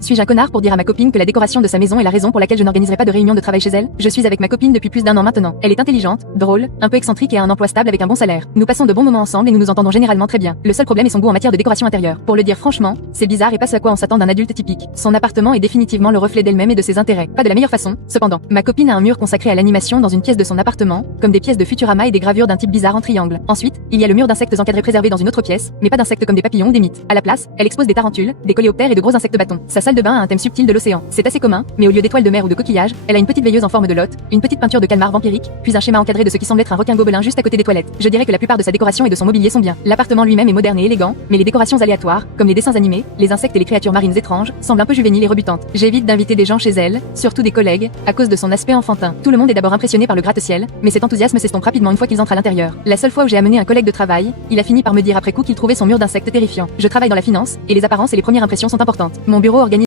Suis-je un connard pour dire à ma copine que la décoration de sa maison est la raison pour laquelle je n'organiserai pas de réunion de travail chez elle? Je suis avec ma copine depuis plus d'1 an maintenant. Elle est intelligente, drôle, un peu excentrique et a un emploi stable avec un bon salaire. Nous passons de bons moments ensemble et nous nous entendons généralement très bien. Le seul problème est son goût en matière de décoration intérieure. Pour le dire franchement, c'est bizarre et pas ce à quoi on s'attend d'un adulte typique. Son appartement est définitivement le reflet d'elle-même et de ses intérêts. Pas de la meilleure façon, cependant. Ma copine a un mur consacré à l'animation dans une pièce de son appartement, comme des pièces de Futurama et des gravures d'un type bizarre en triangle. Ensuite, il y a le mur d'insectes encadrés préservé dans une autre pièce, mais pas d'insectes comme des papillons ou des mythes. À la place, elle expose des tarentules, des coléoptères et de gros insectes bâtons. Sa salle de bain a un thème subtil de l'océan. C'est assez commun, mais au lieu d'étoiles de mer ou de coquillages, elle a une petite veilleuse en forme de lotte, une petite peinture de calmar vampirique, puis un schéma encadré de ce qui semble être un requin gobelin juste à côté des toilettes. Je dirais que la plupart de sa décoration et de son mobilier sont bien. L'appartement lui-même est moderne et élégant, mais les décorations aléatoires, comme les dessins animés, les insectes et les créatures marines étranges, semblent un peu juvéniles et rebutantes. J'évite d'inviter des gens chez elle, surtout des collègues, à cause de son aspect enfantin. Tout le monde est d'abord impressionné par le gratte-ciel, mais cet enthousiasme s'estompe rapidement une fois qu'ils entrent à l'intérieur. La seule fois où j'ai amené un collègue de travail, il a fini par me dire après coup qu'il trouvait son mur d'insectes terrifiant. Je travaille dans la finance, et les apparences et les premières impressions sont importantes. Mon bureau